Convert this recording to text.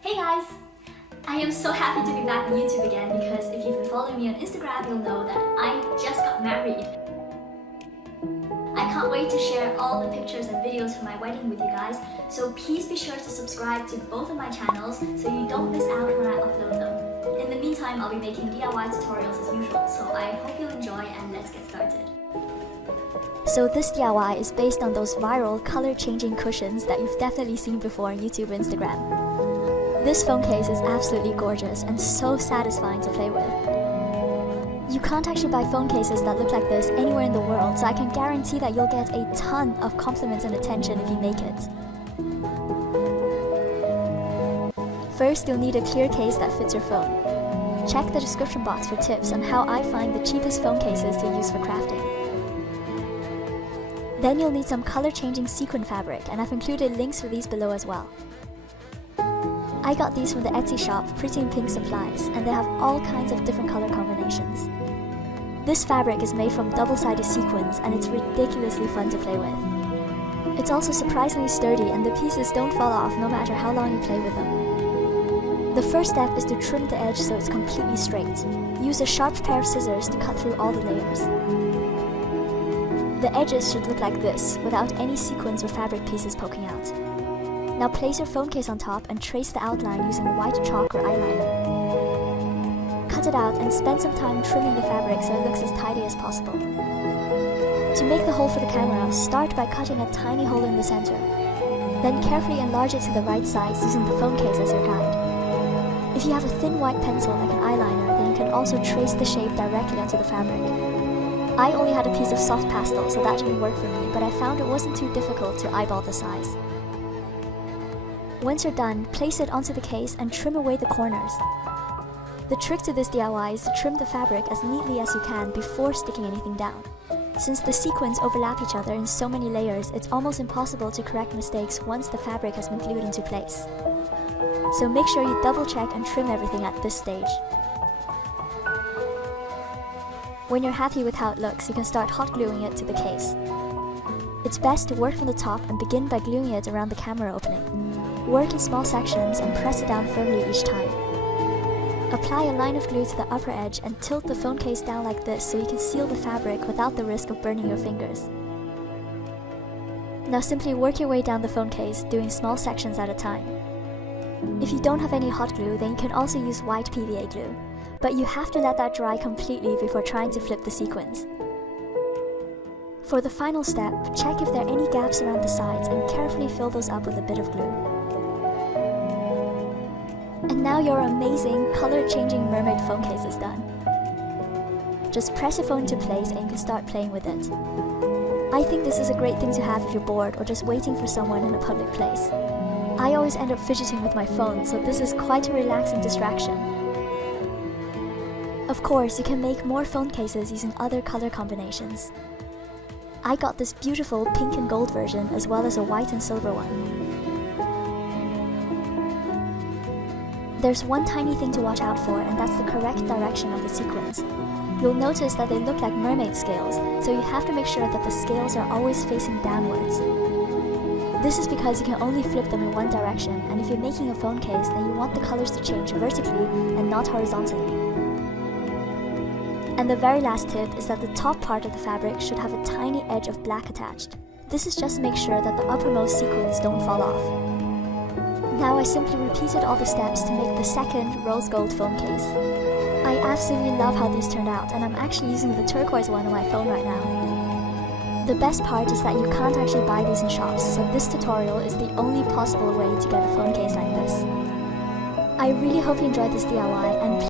Hey guys! I am so happy to be back on YouTube again because if you've been following me on Instagram, you'll know that I just got married. I can't wait to share all the pictures and videos from my wedding with you guys, so please be sure to subscribe to both of my channels so you don't miss out when I upload them. In the meantime, I'll be making DIY tutorials as usual, so I hope you'll enjoy and let's get started. So this DIY is based on those viral color-changing cushions that you've definitely seen before on YouTube and Instagram. This phone case is absolutely gorgeous and so satisfying to play with. You can't actually buy phone cases that look like this anywhere in the world, so I can guarantee that you'll get a ton of compliments and attention if you make it. First, you'll need a clear case that fits your phone. Check the description box for tips on how I find the cheapest phone cases to use for crafting. Then you'll need some color-changing sequin fabric, and I've included links for these below as well. I got these from the Etsy shop Pretty in Pink Supplies, and they have all kinds of different color combinations. This fabric is made from double-sided sequins, and it's ridiculously fun to play with. It's also surprisingly sturdy, and the pieces don't fall off no matter how long you play with them. The first step is to trim the edge so it's completely straight. Use a sharp pair of scissors to cut through all the layers. The edges should look like this, without any sequins or fabric pieces poking out. Now place your phone case on top and trace the outline using white chalk or eyeliner. Cut it out and spend some time trimming the fabric so it looks as tidy as possible. To make the hole for the camera, start by cutting a tiny hole in the center. Then carefully enlarge it to the right size using the phone case as your guide. If you have a thin white pencil like an eyeliner, then you can also trace the shape directly onto the fabric. I only had a piece of soft pastel, so that didn't work for me, but I found it wasn't too difficult to eyeball the size. Once you're done, place it onto the case and trim away the corners. The trick to this DIY is to trim the fabric as neatly as you can before sticking anything down. Since the sequins overlap each other in so many layers, it's almost impossible to correct mistakes once the fabric has been glued into place. So make sure you double check and trim everything at this stage. When you're happy with how it looks, you can start hot gluing it to the case. It's best to work from the top and begin by gluing it around the camera opening. Work in small sections and press it down firmly each time. Apply a line of glue to the upper edge and tilt the phone case down like this so you can seal the fabric without the risk of burning your fingers. Now simply work your way down the phone case, doing small sections at a time. If you don't have any hot glue, then you can also use white PVA glue, but you have to let that dry completely before trying to flip the sequins. For the final step, check if there are any gaps around the sides and carefully fill those up with a bit of glue. And now your amazing, color-changing mermaid phone case is done. Just press your phone into place and you can start playing with it. I think this is a great thing to have if you're bored or just waiting for someone in a public place. I always end up fidgeting with my phone, so this is quite a relaxing distraction. Of course, you can make more phone cases using other color combinations. I got this beautiful pink and gold version as well as a white and silver one. There's one tiny thing to watch out for, and that's the correct direction of the sequins. You'll notice that they look like mermaid scales, so you have to make sure that the scales are always facing downwards. This is because you can only flip them in one direction, and if you're making a phone case, then you want the colors to change vertically and not horizontally. And the very last tip is that the top part of the fabric should have a tiny edge of black attached. This is just to make sure that the uppermost sequins don't fall off. Now I simply repeated all the steps to make the second rose gold phone case. I absolutely love how these turned out, and I'm actually using the turquoise one on my phone right now. The best part is that you can't actually buy these in shops, so this tutorial is the only possible way to get a phone case like this. I really hope you enjoyed this DIY, and